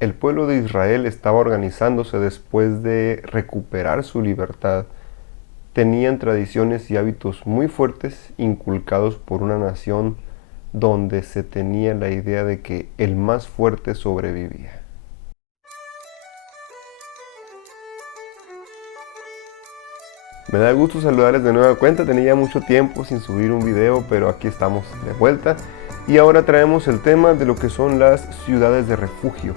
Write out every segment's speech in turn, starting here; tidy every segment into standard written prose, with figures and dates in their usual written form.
El pueblo de Israel estaba organizándose después de recuperar su libertad. Tenían tradiciones y hábitos muy fuertes inculcados por una nación donde se tenía la idea de que el más fuerte sobrevivía. Me da gusto saludarles de nueva cuenta, tenía ya mucho tiempo sin subir un video, pero aquí estamos de vuelta y ahora traemos el tema de lo que son las ciudades de refugio.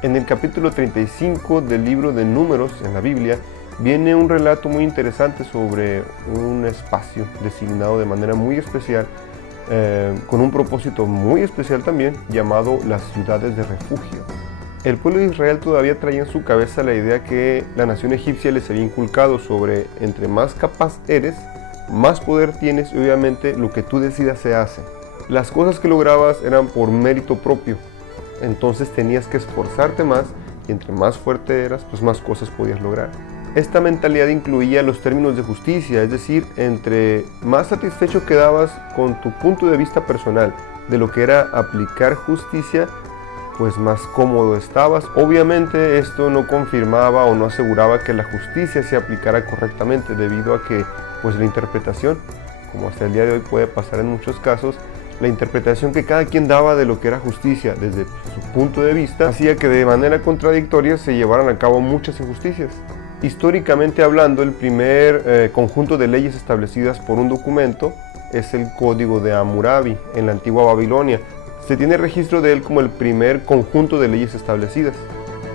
En el capítulo 35 del libro de Números en la Biblia viene un relato muy interesante sobre un espacio designado de manera muy especial, con un propósito muy especial también, llamado las ciudades de refugio. El pueblo de Israel todavía traía en su cabeza la idea que la nación egipcia les había inculcado sobre entre más capaz eres, más poder tienes y obviamente lo que tú decidas se hace. Las cosas que lograbas eran por mérito propio, entonces tenías que esforzarte más y entre más fuerte eras, pues más cosas podías lograr. Esta mentalidad incluía los términos de justicia, es decir, entre más satisfecho quedabas con tu punto de vista personal de lo que era aplicar justicia, pues más cómodo estabas. Obviamente esto no confirmaba o no aseguraba que la justicia se aplicara correctamente, debido a que pues la interpretación, como hasta el día de hoy puede pasar en muchos casos, la interpretación que cada quien daba de lo que era justicia desde su punto de vista hacía que de manera contradictoria se llevaran a cabo muchas injusticias. Históricamente hablando, el primer conjunto de leyes establecidas por un documento es el Código de Hammurabi en la antigua Babilonia. Se tiene registro de él como el primer conjunto de leyes establecidas.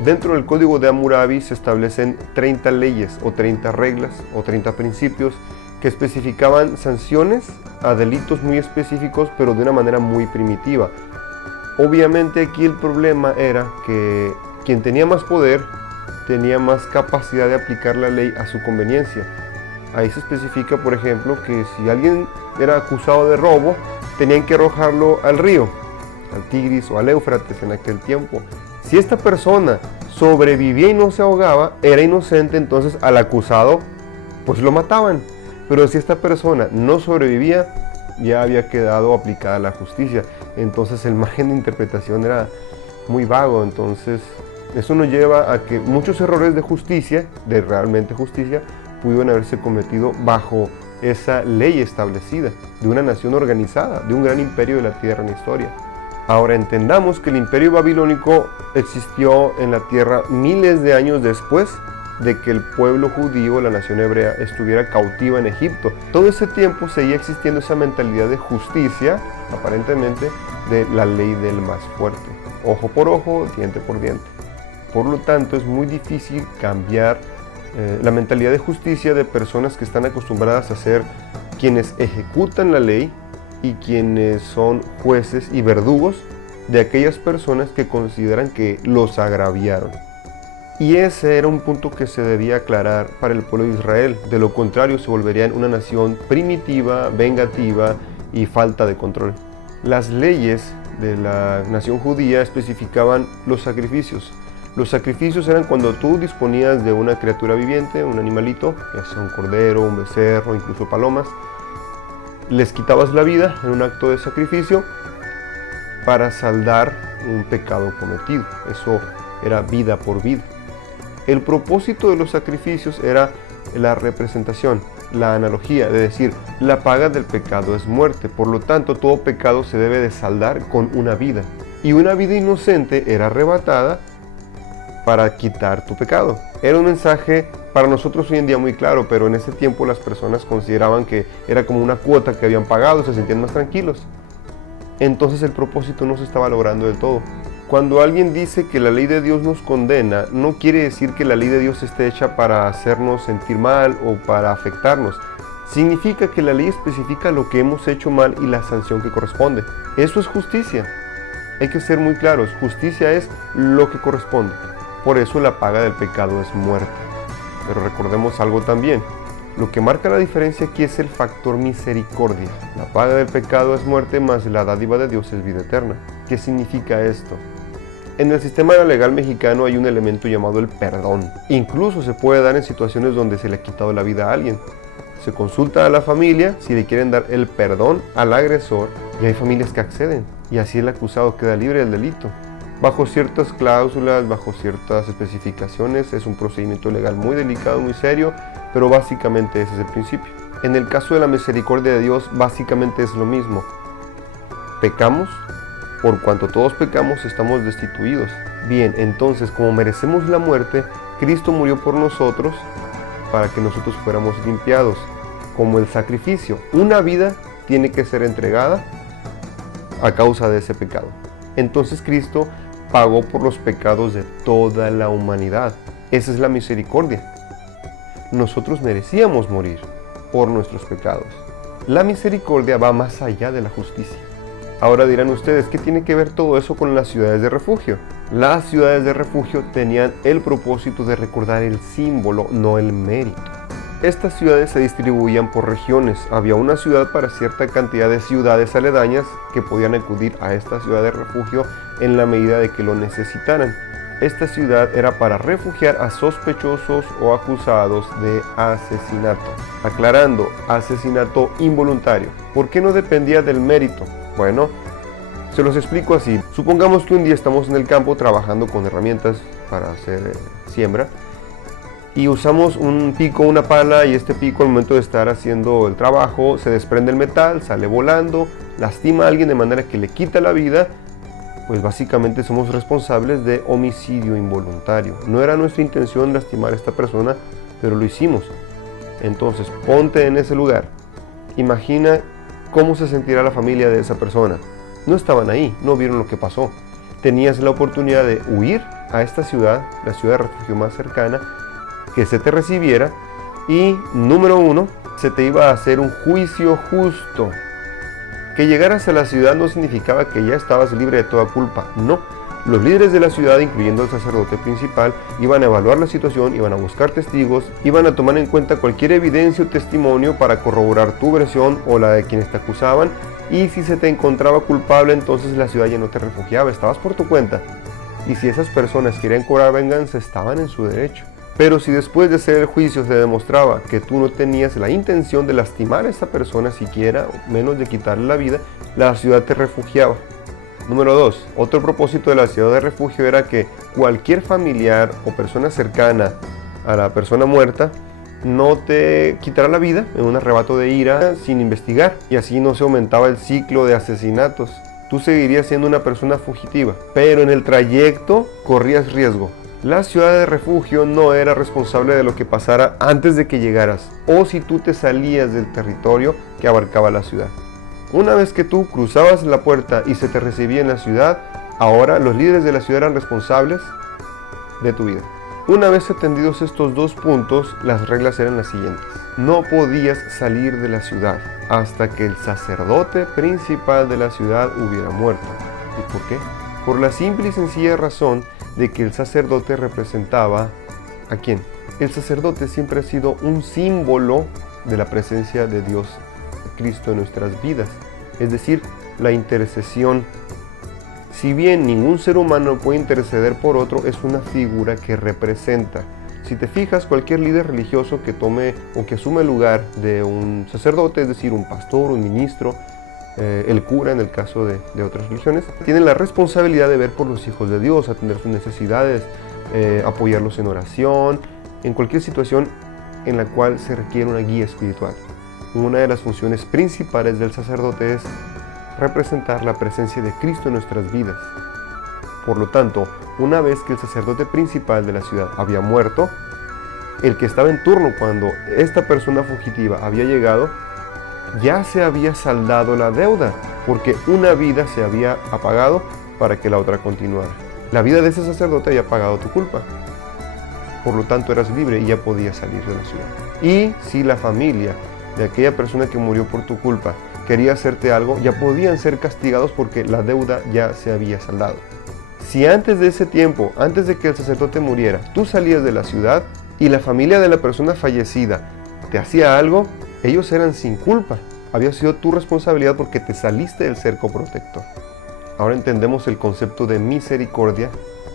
Dentro del Código de Hammurabi se establecen 30 leyes o 30 reglas o 30 principios que especificaban sanciones a delitos muy específicos, pero de una manera muy primitiva. Obviamente aquí el problema era que quien tenía más poder tenía más capacidad de aplicar la ley a su conveniencia. Ahí se especifica, por ejemplo, que si alguien era acusado de robo, tenían que arrojarlo al río, al Tigris o al Éufrates en aquel tiempo. Si esta persona sobrevivía y no se ahogaba, era inocente, entonces al acusado pues lo mataban. Pero si esta persona no sobrevivía, ya había quedado aplicada la justicia. Entonces el margen de interpretación era muy vago. Entonces eso nos lleva a que muchos errores de justicia, de realmente justicia, pudieron haberse cometido bajo esa ley establecida, de una nación organizada, de un gran imperio de la tierra en la historia. Ahora entendamos que el imperio babilónico existió en la tierra miles de años después de que el pueblo judío, la nación hebrea, estuviera cautiva en Egipto. Todo ese tiempo seguía existiendo esa mentalidad de justicia, aparentemente, de la ley del más fuerte. Ojo por ojo, diente por diente. Por lo tanto, es muy difícil cambiar la mentalidad de justicia de personas que están acostumbradas a ser quienes ejecutan la ley y quienes son jueces y verdugos de aquellas personas que consideran que los agraviaron. Y ese era un punto que se debía aclarar para el pueblo de Israel. De lo contrario, se volverían una nación primitiva, vengativa y falta de control. Las leyes de la nación judía especificaban los sacrificios. Los sacrificios eran cuando tú disponías de una criatura viviente, un animalito, ya sea un cordero, un becerro, incluso palomas, les quitabas la vida en un acto de sacrificio para saldar un pecado cometido. Eso era vida por vida. El propósito de los sacrificios era la representación, la analogía, de decir, la paga del pecado es muerte, por lo tanto todo pecado se debe de saldar con una vida. Y una vida inocente era arrebatada para quitar tu pecado. Era un mensaje para nosotros hoy en día muy claro, pero en ese tiempo las personas consideraban que era como una cuota que habían pagado, se sentían más tranquilos. Entonces el propósito no se estaba logrando del todo. Cuando alguien dice que la ley de Dios nos condena, no quiere decir que la ley de Dios esté hecha para hacernos sentir mal o para afectarnos. Significa que la ley especifica lo que hemos hecho mal y la sanción que corresponde. Eso es justicia. Hay que ser muy claros, justicia es lo que corresponde. Por eso la paga del pecado es muerte. Pero recordemos algo también. Lo que marca la diferencia aquí es el factor misericordia. La paga del pecado es muerte, mas la dádiva de Dios es vida eterna. ¿Qué significa esto? En el sistema legal mexicano hay un elemento llamado el perdón. Incluso se puede dar en situaciones donde se le ha quitado la vida a alguien. Se consulta a la familia si le quieren dar el perdón al agresor y hay familias que acceden y así el acusado queda libre del delito. bajo ciertas cláusulas, bajo ciertas especificaciones. Es un procedimiento legal muy delicado, muy serio, pero básicamente ese es el principio. En el caso de la misericordia de Dios, básicamente es lo mismo. Pecamos, por cuanto todos pecamos, estamos destituidos. Bien, entonces, como merecemos la muerte, Cristo murió por nosotros para que nosotros fuéramos limpiados. Como el sacrificio, una vida tiene que ser entregada a causa de ese pecado. Entonces Cristo pagó por los pecados de toda la humanidad. Esa es la misericordia. Nosotros merecíamos morir por nuestros pecados. La misericordia va más allá de la justicia. Ahora dirán ustedes, ¿qué tiene que ver todo eso con las ciudades de refugio? Las ciudades de refugio tenían el propósito de recordar el símbolo, no el mérito. Estas ciudades se distribuían por regiones. Había una ciudad para cierta cantidad de ciudades aledañas que podían acudir a esta ciudad de refugio en la medida de que lo necesitaran. Esta ciudad era para refugiar a sospechosos o acusados de asesinato. Aclarando, asesinato involuntario. ¿Por qué no dependía del mérito? Bueno, se los explico así. Supongamos que un día estamos en el campo trabajando con herramientas para hacer siembra y usamos un pico, una pala, y este pico al momento de estar haciendo el trabajo se desprende el metal, sale volando, lastima a alguien de manera que le quita la vida. Pues básicamente somos responsables de homicidio involuntario. No era nuestra intención lastimar a esta persona, pero lo hicimos. Entonces, ponte en ese lugar. Imagina cómo se sentirá la familia de esa persona. No estaban ahí, no vieron lo que pasó. Tenías la oportunidad de huir a esta ciudad, la ciudad de refugio más cercana, que se te recibiera, y número uno, se te iba a hacer un juicio justo. Que llegaras a la ciudad no significaba que ya estabas libre de toda culpa, no. Los líderes de la ciudad, incluyendo el sacerdote principal, iban a evaluar la situación, iban a buscar testigos, iban a tomar en cuenta cualquier evidencia o testimonio para corroborar tu versión o la de quienes te acusaban, y si se te encontraba culpable, entonces la ciudad ya no te refugiaba, estabas por tu cuenta. Y si esas personas querían cobrar venganza, estaban en su derecho. Pero si después de hacer el juicio se demostraba que tú no tenías la intención de lastimar a esa persona siquiera, menos de quitarle la vida, la ciudad te refugiaba. Número 2. Otro propósito de la ciudad de refugio era que cualquier familiar o persona cercana a la persona muerta no te quitara la vida en un arrebato de ira sin investigar, y así no se aumentaba el ciclo de asesinatos. Tú seguirías siendo una persona fugitiva, pero en el trayecto corrías riesgo. La ciudad de refugio no era responsable de lo que pasara antes de que llegaras o si tú te salías del territorio que abarcaba la ciudad. Una vez que tú cruzabas la puerta y se te recibía en la ciudad, ahora los líderes de la ciudad eran responsables de tu vida. Una vez atendidos estos dos puntos, las reglas eran las siguientes. No podías salir de la ciudad hasta que el sacerdote principal de la ciudad hubiera muerto. ¿Y por qué? Por la simple y sencilla razón de que el sacerdote representaba ¿a quién? El sacerdote siempre ha sido un símbolo de la presencia de Dios, de Cristo en nuestras vidas, es decir, la intercesión. Si bien ningún ser humano puede interceder por otro, es una figura que representa. Si te fijas, cualquier líder religioso que tome o que asume el lugar de un sacerdote, es decir, un pastor, un ministro, el cura en el caso de otras religiones, tienen la responsabilidad de ver por los hijos de Dios, atender sus necesidades, apoyarlos en oración, en cualquier situación en la cual se requiere una guía espiritual. Una de las funciones principales del sacerdote es representar la presencia de Cristo en nuestras vidas. Por lo tanto, una vez que el sacerdote principal de la ciudad había muerto, el que estaba en turno cuando esta persona fugitiva había llegado, ya se había saldado la deuda, porque una vida se había apagado para que la otra continuara. La vida de ese sacerdote había pagado tu culpa. Por lo tanto, eras libre y ya podías salir de la ciudad. Y si la familia de aquella persona que murió por tu culpa quería hacerte algo, ya podían ser castigados porque la deuda ya se había saldado. Si antes de ese tiempo, antes de que el sacerdote muriera, tú salías de la ciudad y la familia de la persona fallecida te hacía algo, ellos eran sin culpa. Había sido tu responsabilidad porque te saliste del cerco protector. Ahora entendemos el concepto de misericordia.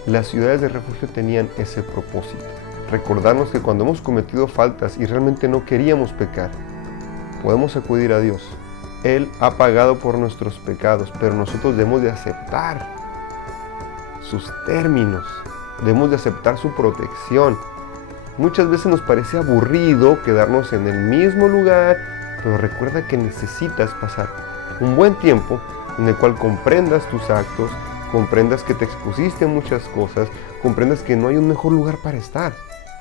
Las ciudades de refugio tenían ese propósito. Recordarnos que cuando hemos cometido faltas y realmente no queríamos pecar, podemos acudir a Dios. Él ha pagado por nuestros pecados, pero nosotros debemos de aceptar sus términos. Debemos de aceptar su protección. Muchas veces nos parece aburrido quedarnos en el mismo lugar, pero recuerda que necesitas pasar un buen tiempo en el cual comprendas tus actos, comprendas que te expusiste a muchas cosas, comprendas que no hay un mejor lugar para estar.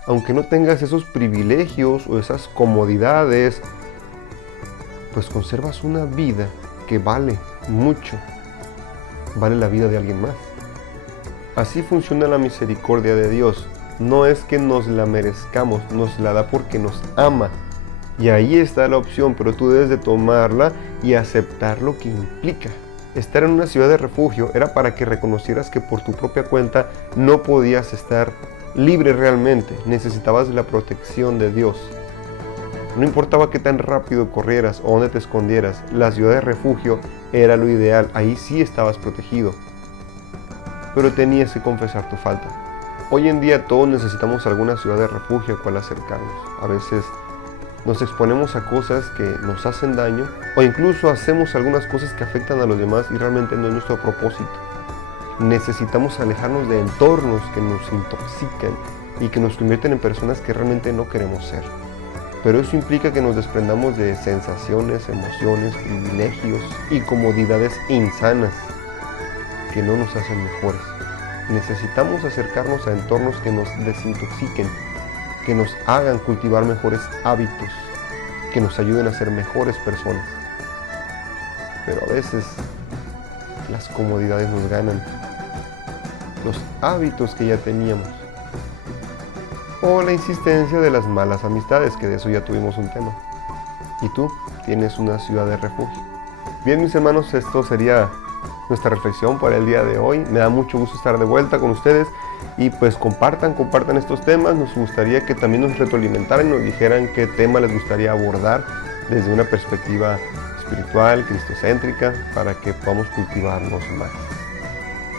Aunque no tengas esos privilegios o esas comodidades, pues conservas una vida que vale mucho, vale la vida de alguien más. Así funciona la misericordia de Dios. No es que nos la merezcamos, nos la da porque nos ama. Y ahí está la opción, pero tú debes de tomarla y aceptar lo que implica. Estar en una ciudad de refugio era para que reconocieras que por tu propia cuenta no podías estar libre realmente. Necesitabas la protección de Dios. No importaba qué tan rápido corrieras o dónde te escondieras, la ciudad de refugio era lo ideal. Ahí sí estabas protegido. Pero tenías que confesar tu falta. Hoy en día todos necesitamos alguna ciudad de refugio a cual acercarnos. A veces nos exponemos a cosas que nos hacen daño o incluso hacemos algunas cosas que afectan a los demás y realmente no es nuestro propósito. Necesitamos alejarnos de entornos que nos intoxican y que nos convierten en personas que realmente no queremos ser. Pero eso implica que nos desprendamos de sensaciones, emociones, privilegios y comodidades insanas que no nos hacen mejores. Necesitamos acercarnos a entornos que nos desintoxiquen, que nos hagan cultivar mejores hábitos, que nos ayuden a ser mejores personas. Pero a veces las comodidades nos ganan, los hábitos que ya teníamos, o la insistencia de las malas amistades, que de eso ya tuvimos un tema. Y tú tienes una ciudad de refugio. Bien, mis hermanos, esto sería nuestra reflexión para el día de hoy. Me da mucho gusto estar de vuelta con ustedes y pues compartan estos temas. Nos gustaría que también nos retroalimentaran y nos dijeran qué tema les gustaría abordar desde una perspectiva espiritual, cristocéntrica, para que podamos cultivarnos más.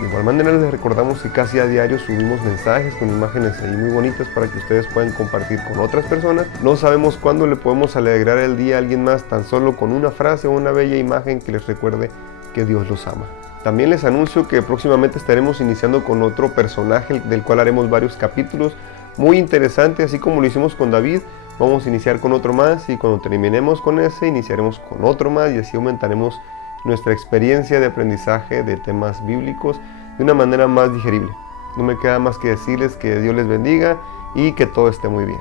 De igual manera les recordamos que casi a diario subimos mensajes con imágenes ahí muy bonitas para que ustedes puedan compartir con otras personas. No sabemos cuándo le podemos alegrar el día a alguien más tan solo con una frase o una bella imagen que les recuerde que Dios los ama. También les anuncio que próximamente estaremos iniciando con otro personaje del cual haremos varios capítulos muy interesante, así como lo hicimos con David. Vamos a iniciar con otro más y cuando terminemos con ese iniciaremos con otro más y así aumentaremos nuestra experiencia de aprendizaje de temas bíblicos de una manera más digerible. No me queda más que decirles que Dios les bendiga y que todo esté muy bien.